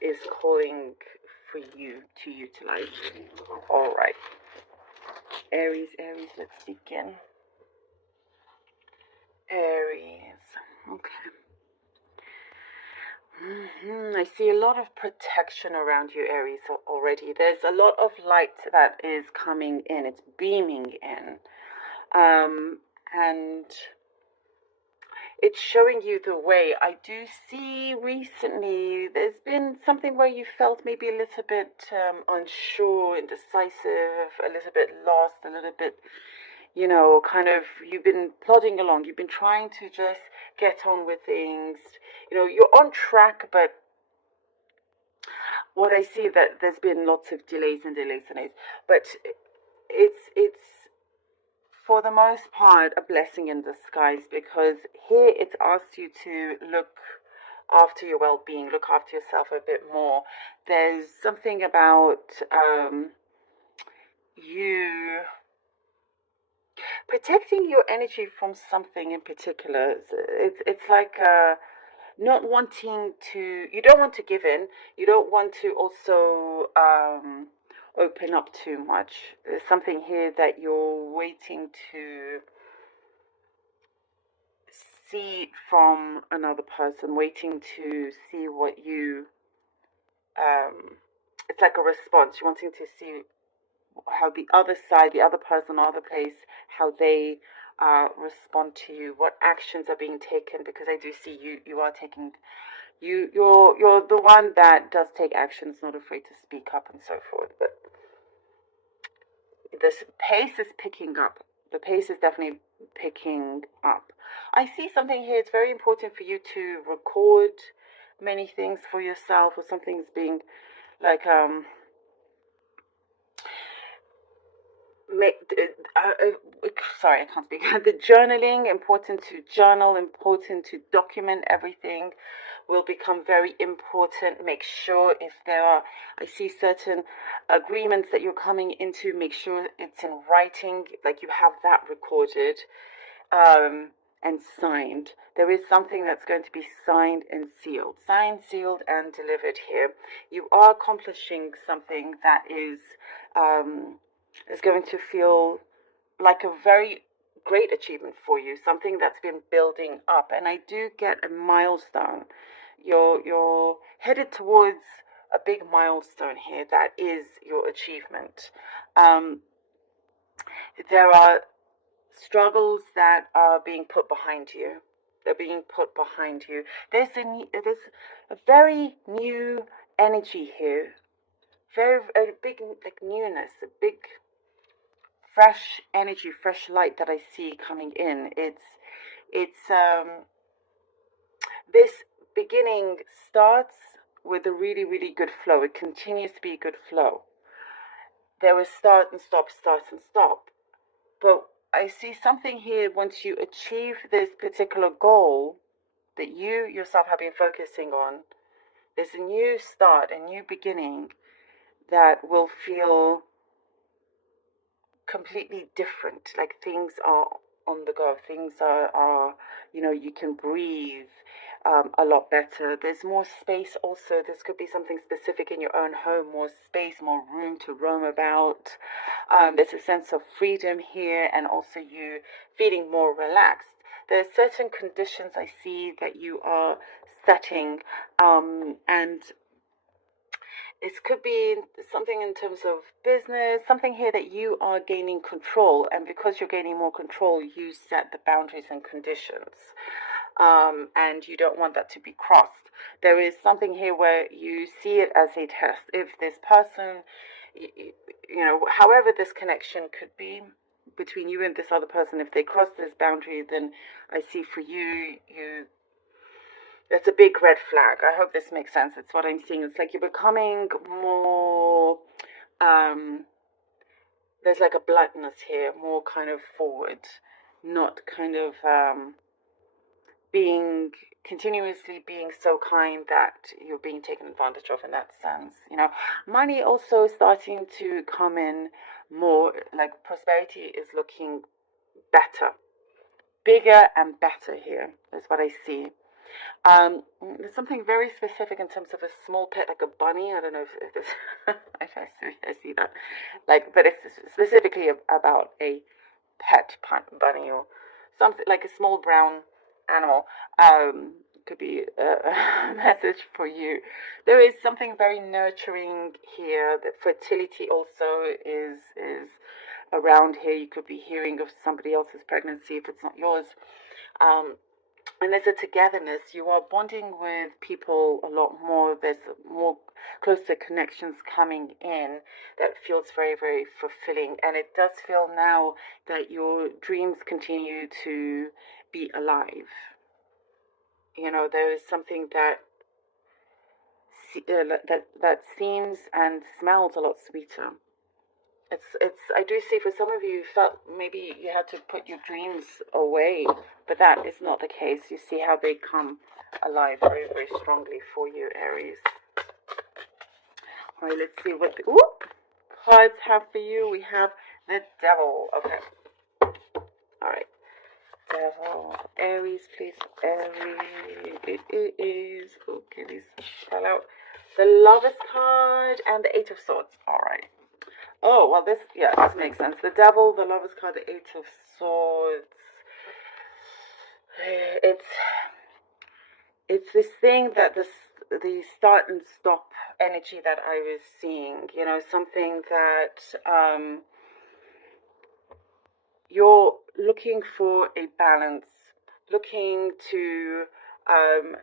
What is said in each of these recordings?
is calling for you to utilize. All right, Aries, let's begin. Aries, okay. I see a lot of protection around you, Aries, already. There's a lot of light that is coming in. It's beaming in. And it's showing you the way. I do see recently there's been something where you felt maybe a little bit unsure, indecisive, a little bit lost, a little bit, kind of, you've been plodding along. You've been trying to just get on with things. You're on track, but what I see that there's been lots of delays. But it's for the most part a blessing in disguise, because here it asks you to look after your well-being, look after yourself a bit more. There's something about you protecting your energy from something in particular. It's like not wanting to, you don't want to give in, you don't want to also open up too much. There's something here that you're waiting to see from another person, waiting to see what you, it's like a response. You're wanting to see how the other side, the other person, or other place, how they respond to you, what actions are being taken, because I do see you are taking, you're the one that does take actions, not afraid to speak up and so forth. But this pace is picking up. The pace is definitely picking up. I see something here. It's very important for you to record many things for yourself, or something's being like sorry, I can't speak. The journaling, important to journal, important to document everything, will become very important. Make sure if there are, I see certain agreements that you're coming into, make sure it's in writing, like you have that recorded and signed. There is something that's going to be signed, sealed, and delivered here. You are accomplishing something that is going to feel like a very great achievement for you, something that's been building up. And I do get a milestone. You're headed towards a big milestone here. That is your achievement. There are struggles that are being put behind you. They're being put behind you. There's a very new energy here. A big, like, newness, a big fresh energy, fresh light that I see coming in. It's this beginning starts with a really, really good flow. It continues to be a good flow. There was start and stop, but I see something here. Once you achieve this particular goal that you yourself have been focusing on, there's a new start, a new beginning that will feel completely different. Like, things are on the go. Things are you can breathe a lot better. There's more space also. This could be something specific in your own home, more space, more room to roam about. There's a sense of freedom here, and also you feeling more relaxed. There are certain conditions I see that you are setting, and it could be something in terms of business, something here that you are gaining control. And because you're gaining more control, you set the boundaries and conditions. And you don't want that to be crossed. There is something here where you see it as a test. If this person, however this connection could be between you and this other person, if they cross this boundary, then I see for you, that's a big red flag. I hope this makes sense. It's what I'm seeing. It's like you're becoming more, there's like a bluntness here, more kind of forward, not kind of continuously being so kind that you're being taken advantage of in that sense. Money also starting to come in more, like prosperity is looking better, bigger and better here is what I see. There's something very specific in terms of a small pet, like a bunny. I don't know if this, if I see that, like, but it's specifically about a pet bunny or something like a small brown animal. Could be a message for you. There is something very nurturing here. The fertility also is around here. You could be hearing of somebody else's pregnancy if it's not yours. And there's a togetherness. You are bonding with people a lot more. There's more closer connections coming in that feels very, very fulfilling. And it does feel now that your dreams continue to be alive. You know, there is something that seems and smells a lot sweeter. It's I do see for some of you felt maybe you had to put your dreams away, but that is not the case. You see how they come alive very, very strongly for you, Aries. All right, let's see what the cards have for you. We have the Devil. Okay. All right. Devil. Aries, please. Aries. It is. Okay, these fell out. The Lovers card and the Eight of Swords. All right. Oh, well, this makes sense. The Devil, the Lovers card, the Eight of Swords. It's this thing that the start and stop energy that I was seeing. You know, something that you're looking for a balance, looking to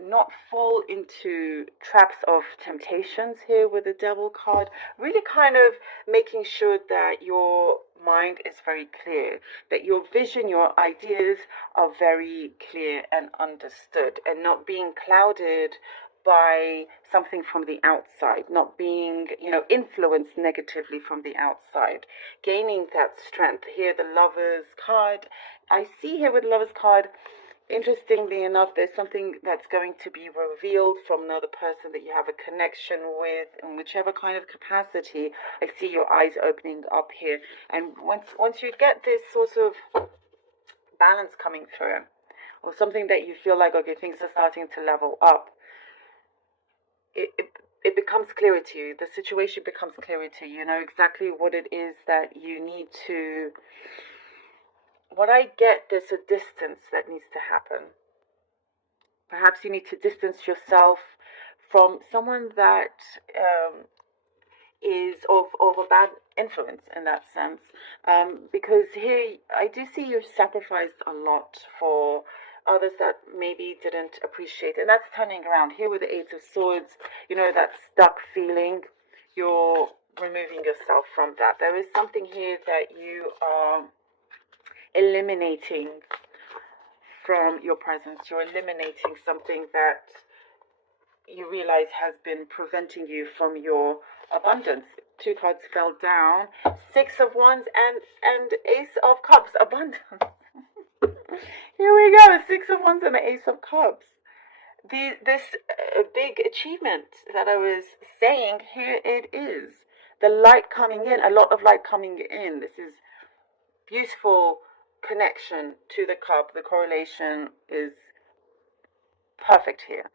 not fall into traps of temptations here with the Devil card, really kind of making sure that your mind is very clear, that your vision, your ideas are very clear and understood, and not being clouded by something from the outside, not being, influenced negatively from the outside, gaining that strength. Here, the Lovers card, I see here with the Lovers card, interestingly enough, there's something that's going to be revealed from another person that you have a connection with in whichever kind of capacity. I see your eyes opening up here. And once you get this sort of balance coming through, or something that you feel like, okay, things are starting to level up, it becomes clearer to you. The situation becomes clearer to you. You know exactly what it is that you need to... What I get, there's a distance that needs to happen. Perhaps you need to distance yourself from someone that is of a bad influence in that sense. Because here, I do see you've sacrificed a lot for others that maybe didn't appreciate it. And that's turning around. Here with the Eight of Swords, that stuck feeling, you're removing yourself from that. There is something here that you are eliminating from your presence. You're eliminating something that you realize has been preventing you from your abundance. Two cards fell down. Six of Wands and Ace of Cups. Abundance. Here we go. Six of Wands and the Ace of Cups. This big achievement that I was saying, here it is. The light coming in. A lot of light coming in. This is beautiful connection to the cup. The correlation is perfect here.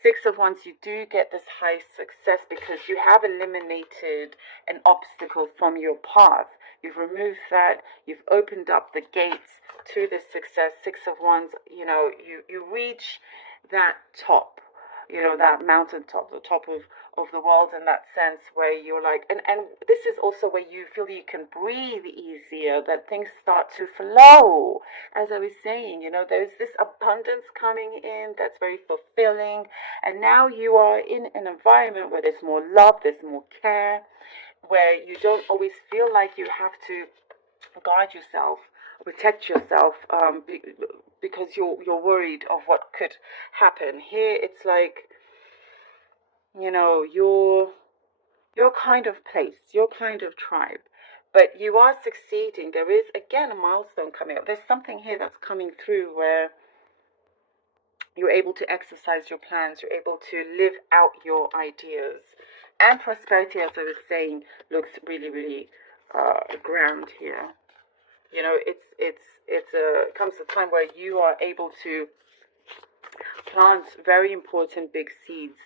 Six of Wands, you do get this high success because you have eliminated an obstacle from your path. You've removed that. You've opened up the gates to this success. Six of Wands, you reach that top, that mountaintop, the top of the world in that sense, where you're like, and this is also where you feel you can breathe easier, that things start to flow. As I was saying, there's this abundance coming in that's very fulfilling, and now you are in an environment where there's more love, there's more care, where you don't always feel like you have to guard yourself, protect yourself, because you're worried of what could happen. Here it's like, your kind of place, your kind of tribe, but you are succeeding. There is again a milestone coming up. There's something here that's coming through where you're able to exercise your plans, you're able to live out your ideas, and prosperity, as I was saying, looks really, really grand here. It comes a time where you are able to plant very important big seeds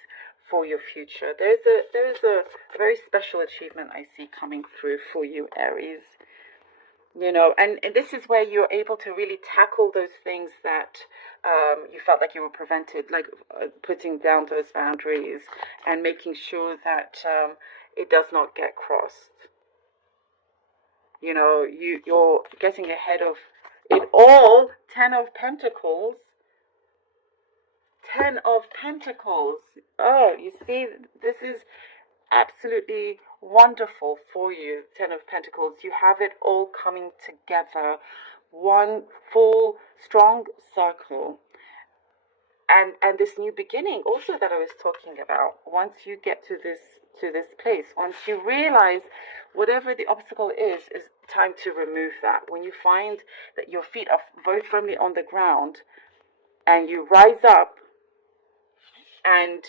for your future. There's a very special achievement I see coming through for you, Aries. And this is where you're able to really tackle those things that you felt like you were prevented, like putting down those boundaries and making sure that it does not get crossed. You're getting ahead of it all. 10 of Pentacles. 10 of Pentacles. Oh, you see, this is absolutely wonderful for you. 10 of Pentacles. You have it all coming together. One full, strong circle. And this new beginning also that I was talking about. Once you get to this place, once you realize whatever the obstacle is time to remove that. When you find that your feet are both firmly on the ground and you rise up, and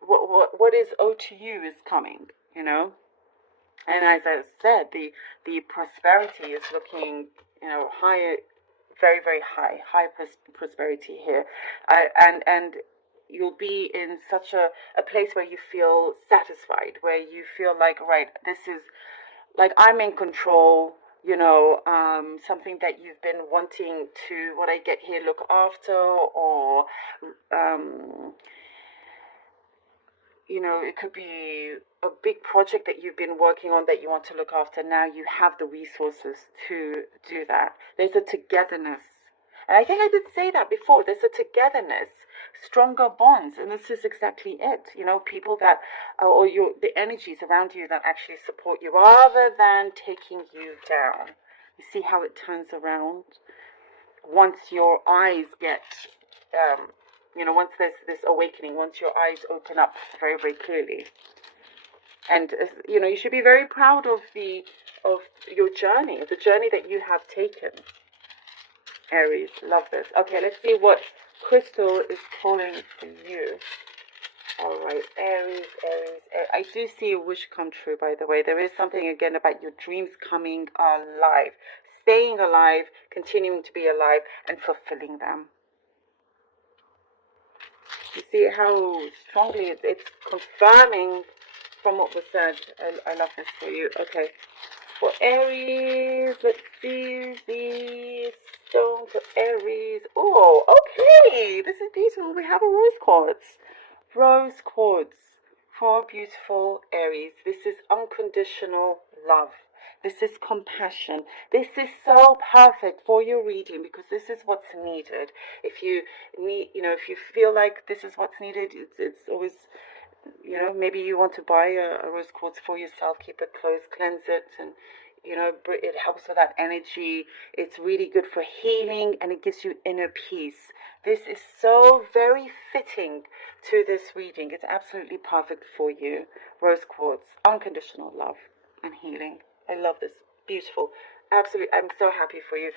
what is owed to you is coming, and as I said, the prosperity is looking higher, very, very high prosperity here, and you'll be in such a place where you feel satisfied, where you feel like, right, this is like I'm in control, something that you've been wanting to, what I get here, look after, or it could be a big project that you've been working on that you want to look after. Now you have the resources to do that. There's a togetherness. And I think I did say that before. There's a togetherness, stronger bonds. And this is exactly it. People that, or the energies around you that actually support you rather than taking you down. You see how it turns around? Once your eyes get, once there's this awakening, once your eyes open up very, very clearly. And, you should be very proud of your journey, the journey that you have taken. Aries, love this. Okay, let's see what crystal is calling for you. All right, Aries. I do see a wish come true, by the way. There is something, again, about your dreams coming alive. Staying alive, continuing to be alive, and fulfilling them. You see how strongly it's confirming from what was said. I love this for you. Okay. For Aries, let's see the stone for Aries. Oh, okay. This is beautiful. We have a rose quartz. Rose quartz for beautiful Aries. This is unconditional love. This is compassion. This is so perfect for your reading because this is what's needed. If you need, if you feel like this is what's needed, it's always, maybe you want to buy a rose quartz for yourself, keep it close, cleanse it, and, it helps with that energy. It's really good for healing, and it gives you inner peace. This is so very fitting to this reading. It's absolutely perfect for you. Rose quartz, unconditional love and healing. I love this. Beautiful. Absolutely. I'm so happy for you.